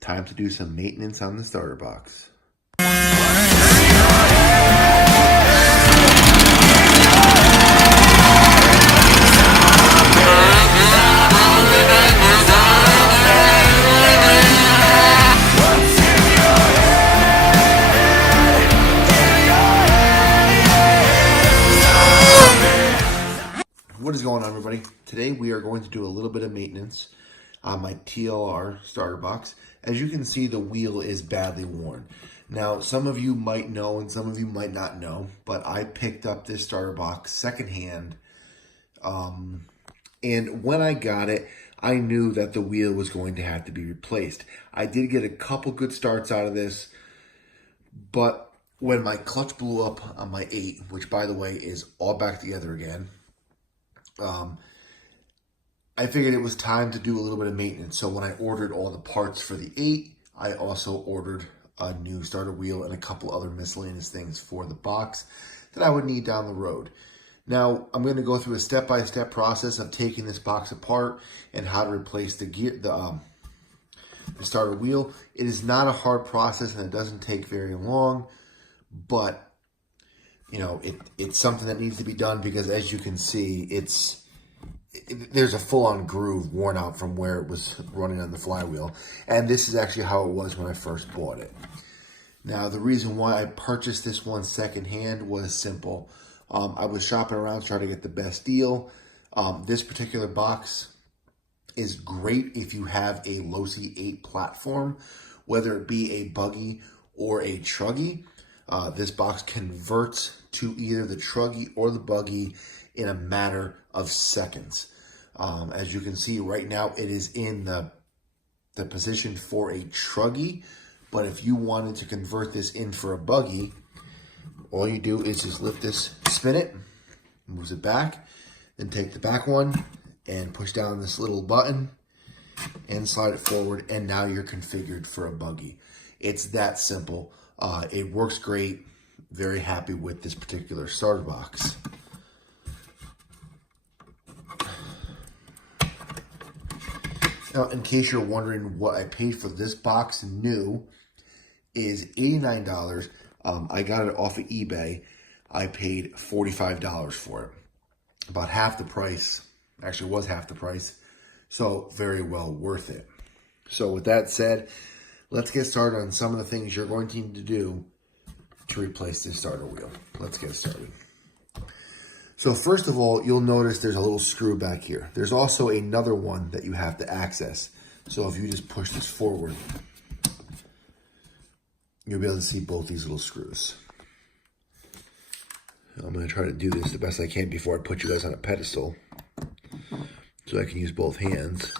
Time to do some maintenance on the starter box. What is going on, everybody? Today we are going to do a little bit of maintenance on my TLR starter box. As you can see, the wheel is badly worn. Now, some of you might know and some of you might not know, but I picked up this starter box secondhand. And when I got it, I knew that the wheel was going to have to be replaced. I did get a couple good starts out of this, but when my clutch blew up on my 8, which by the way is all back together again, I figured it was time to do a little bit of maintenance. So when I ordered all the parts for the 8, I also ordered a new starter wheel and a couple other miscellaneous things for the box that I would need down the road. Now, I'm going to go through a step-by-step process of taking this box apart and how to replace the starter wheel. It is not a hard process and it doesn't take very long, but you know, it's something that needs to be done because, as you can see, there's a full-on groove worn out from where it was running on the flywheel. And this is actually how it was when I first bought it. Now, the reason why I purchased this one secondhand was simple. I was shopping around trying to get the best deal. This particular box is great if you have a Losi 8 platform, whether it be a buggy or a truggy. This box converts to either the truggy or the buggy in a matter of seconds. As you can see right now, it is in the position for a truggy, but if you wanted to convert this in for a buggy, all you do is just lift this, spin it, moves it back, then take the back one and push down this little button and slide it forward, and now you're configured for a buggy. It's that simple. It works great. Very happy with this particular starter box. Now, in case you're wondering what I paid for this box new, is $89. I got it off of eBay. I paid $45 for it. About half the price. Actually, it was half the price. So, very well worth it. So, with that said, let's get started on some of the things you're going to need to do to replace this starter wheel. Let's get started. So first of all, you'll notice there's a little screw back here. There's also another one that you have to access. So if you just push this forward, you'll be able to see both these little screws. I'm going to try to do this the best I can before I put you guys on a pedestal so I can use both hands.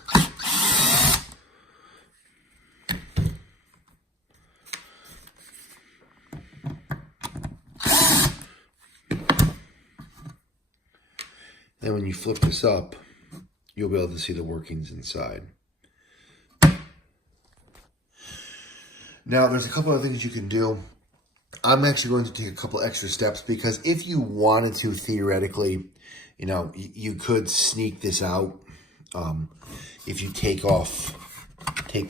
And when you flip this up, you'll be able to see the workings inside. Now, there's a couple of things you can do. I'm actually going to take a couple extra steps because if you wanted to, theoretically, you know, you could sneak this out. If you take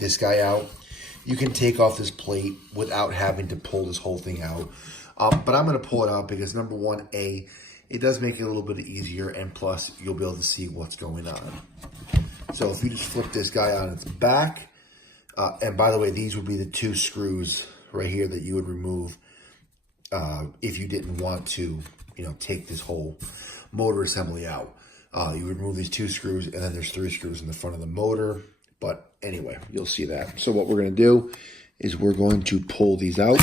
this guy out, you can take off this plate without having to pull this whole thing out. But I'm going to pull it out because, number one, it does make it a little bit easier, and plus, you'll be able to see what's going on. So if you just flip this guy on its back, and by the way, these would be the 2 screws right here that you would remove if you didn't want to, you know, take this whole motor assembly out. You would remove these 2 screws, and then there's 3 screws in the front of the motor. But anyway, you'll see that. So what we're going to do is we're going to pull these out.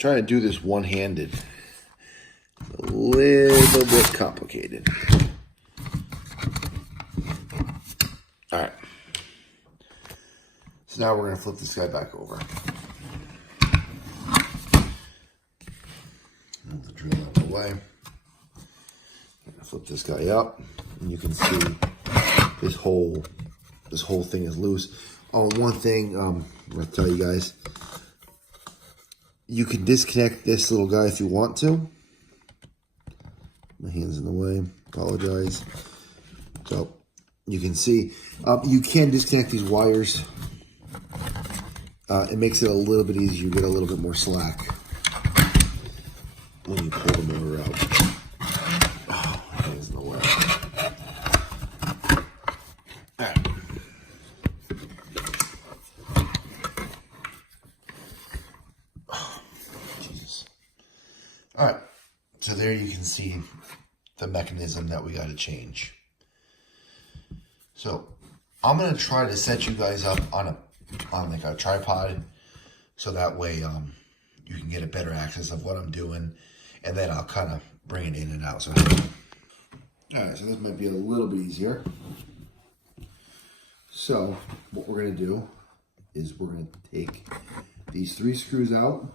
Trying to do this one-handed. It's a little bit complicated. All right. So now we're going to flip this guy back over. Move the drill out of the way. I'm going to flip this guy up, and you can see this whole thing is loose. Oh, one thing I'm going to tell you guys. You can disconnect this little guy if you want to. My hand's in the way. Apologize. So you can see you can disconnect these wires. It makes it a little bit easier. You get a little bit more slack when you pull the motor out. Oh, my hand's in the way. All right. Oh, Jesus. All right. So there you can see the mechanism that we got to change. So I'm going to try to set you guys up on like a tripod, so that way you can get a better access of what I'm doing, and then I'll kind of bring it in and out. So, all right, so this might be a little bit easier. So what we're going to do is we're going to take these 3 screws out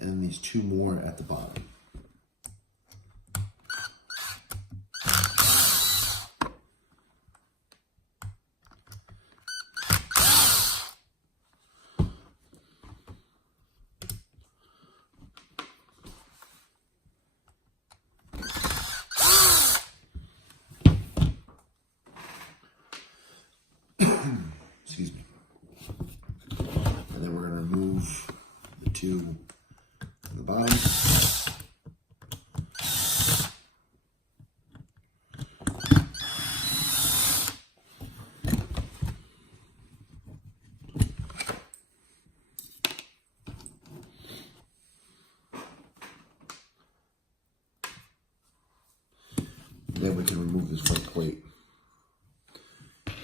and these 2 more at the bottom. Excuse me. And then we're going to remove the 2 at the bottom. And then we can remove this front plate.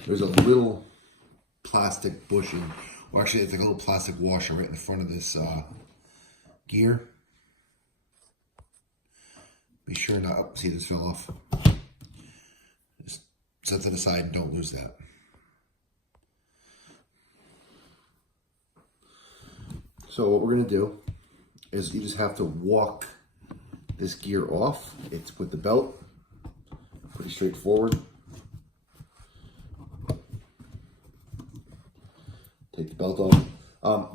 There's a little plastic bushing, or actually it's like a little plastic washer right in the front of this gear. Be sure not, oh, see this fell off. Just set that aside and don't lose that. So what we're going to do is you just have to walk this gear off. It's with the belt, pretty straightforward. Take the belt off.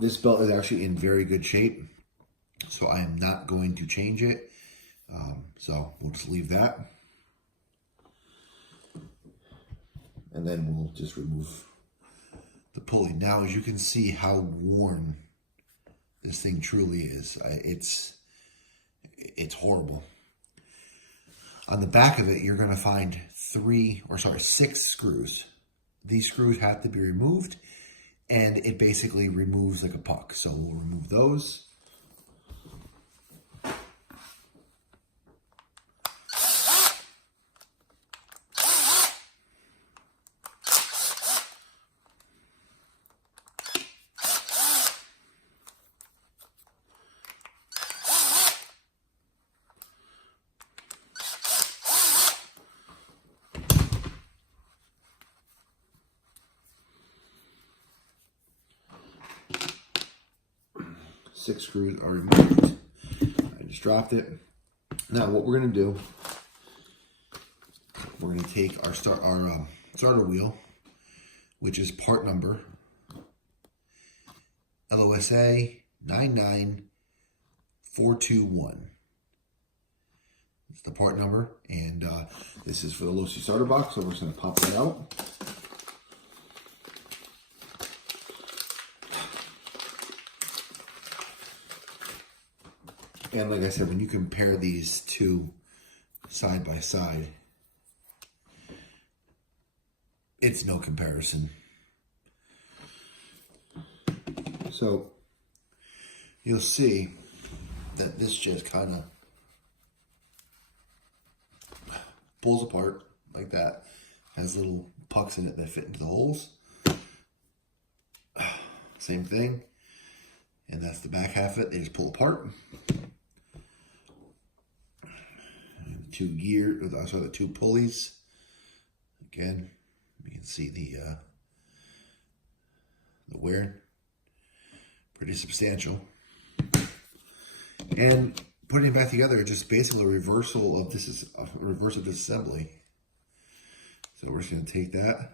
This belt is actually in very good shape, so I am not going to change it. So we'll just leave that. And then we'll just remove the pulley. Now, as you can see how worn this thing truly is. It's horrible. On the back of it, you're going to find 6 screws. These screws have to be removed, and it basically removes like a puck. So we'll remove those. Six screws are removed. I just dropped it. Now what we're going to do, we're going to take our starter wheel, which is part number LOSA 99421. It's the part number, and this is for the Losi starter box, so we're just going to pop that out. And like I said, when you compare these two side by side, it's no comparison. So you'll see that this just kind of pulls apart like that. Has little pucks in it that fit into the holes. Same thing. And that's the back half of it. They just pull apart. The 2 pulleys. Again, you can see the square. Pretty substantial. And putting it back together, just basically a reversal of this assembly. So we're just going to take that,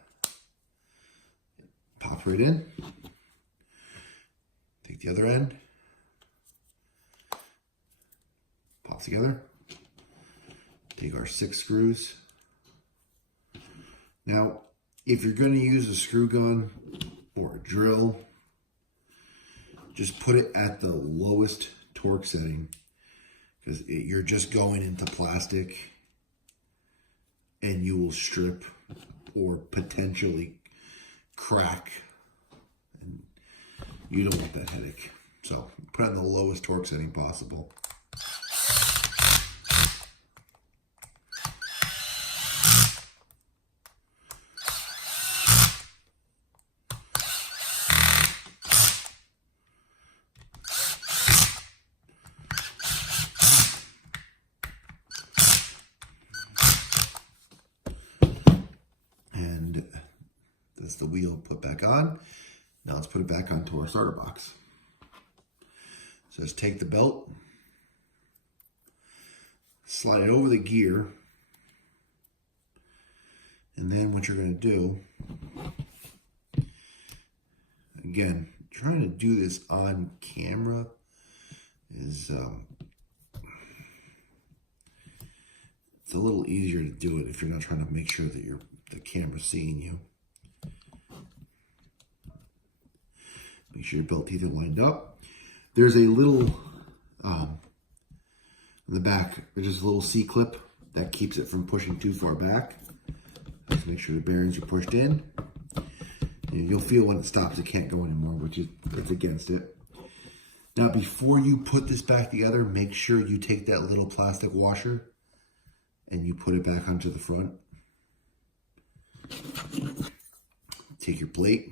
pop right in, take the other end, pop together, take our 6 screws. Now, if you're going to use a screw gun or a drill, just put it at the lowest torque setting, because you're just going into plastic and you will strip or potentially crack, and you don't want that headache. So put it on the lowest torque setting possible. That's the wheel put back on. Now let's put it back onto our starter box. So just take the belt, slide it over the gear, and then what you're going to do, again, trying to do this on camera is it's a little easier to do it if you're not trying to make sure that the camera's seeing you. Make sure your belt teeth are lined up. There's a little, on the back, there's just a little C-clip that keeps it from pushing too far back. Just make sure the bearings are pushed in. And you'll feel when it stops, it can't go anymore, which is, it's against it. Now, before you put this back together, make sure you take that little plastic washer and you put it back onto the front. Take your plate.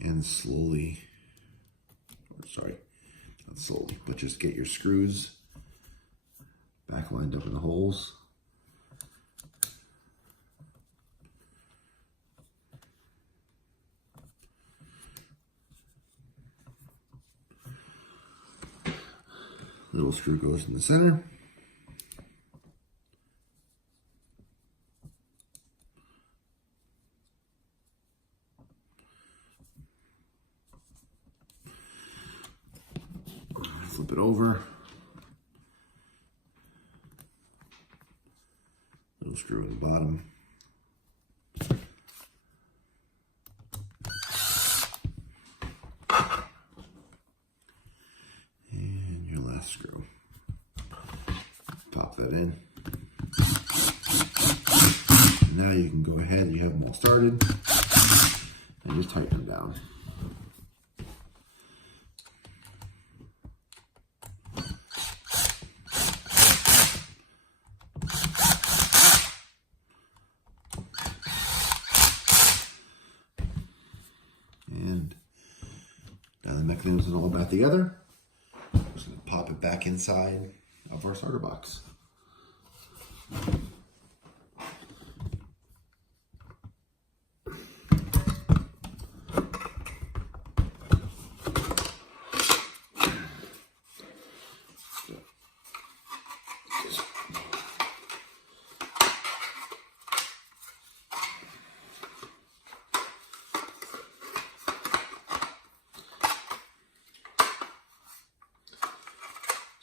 And slowly, sorry, not slowly, but just get your screws back lined up in the holes. Little screw goes in the center. Flip it over. Little screw in the bottom. And your last screw. Pop that in. Now you can go ahead, you have them all started, and just tighten them down. And now the mechanism is all back together. I'm just going to pop it back inside of our starter box.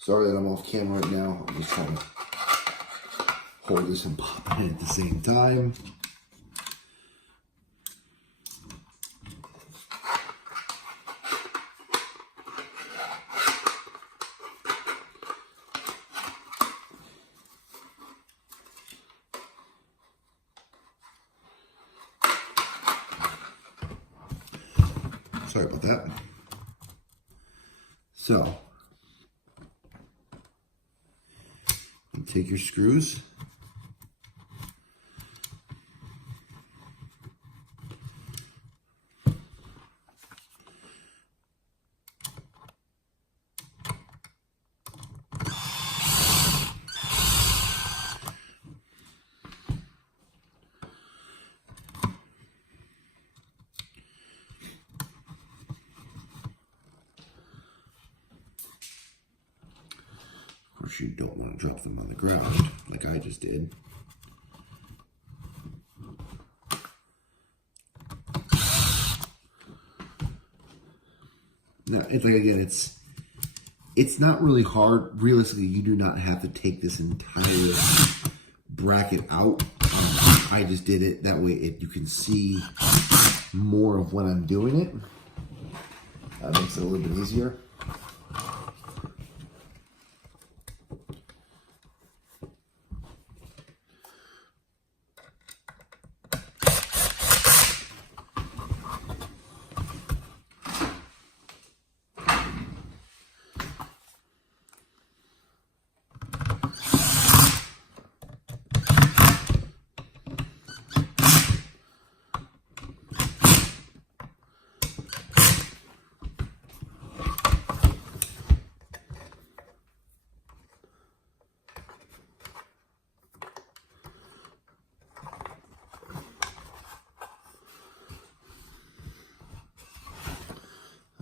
Sorry that I'm off camera right now. I'm just trying to hold this and pop it in at the same time. Sorry about that. So, you take your screws, course, you don't want to drop them on the ground like I just did. Now, it's like, again, it's not really hard. Realistically, you do not have to take this entire bracket out. I just did it that way you can see more of when I'm doing it. That makes it a little bit easier.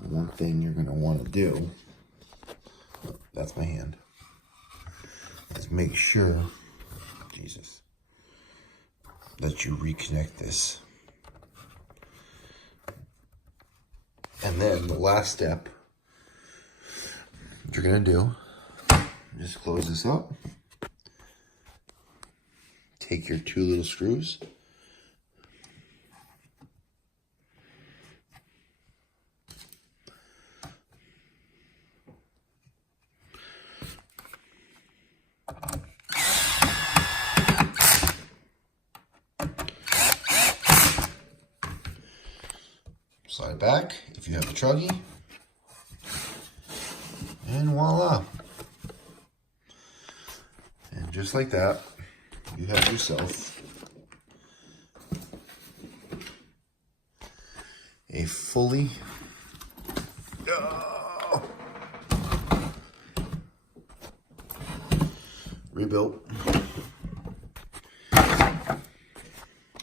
One thing you're going to want to do, that's my hand, is make sure, Jesus, that you reconnect this. And then the last step, what you're going to do, just close this up, take your 2 little screws, slide it back if you have a truggy, and voila. And just like that, you have yourself a fully rebuilt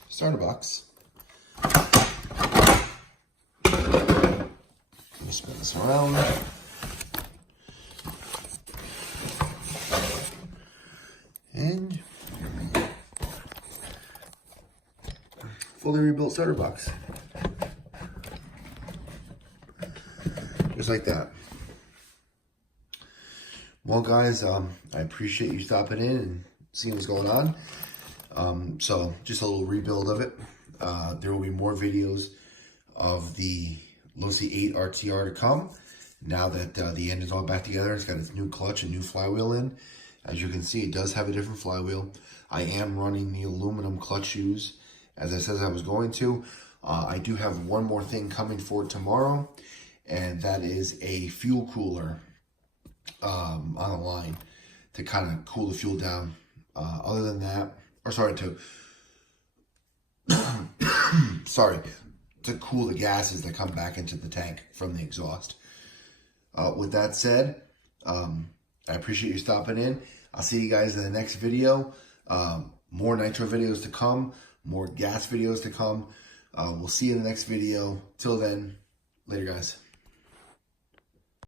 starter box. Let me spin this around. And fully rebuilt starter box. Just like that. Well, guys, I appreciate you stopping in and seeing what's going on. So just a little rebuild of it. There will be more videos of the Losi 8 RTR to come. Now that the end is all back together, it's got its new clutch and new flywheel in. As you can see, it does have a different flywheel. I am running the aluminum clutch shoes, as I said I was going to. I do have one more thing coming for it tomorrow, and that is a fuel cooler on the line to kind of cool the fuel down. Other than that, or sorry, to cool the gases that come back into the tank from the exhaust. With that said, I appreciate you stopping in. I'll see you guys in the next video. More nitro videos to come, more gas videos to come. We'll see you in the next video. Till then, later, guys.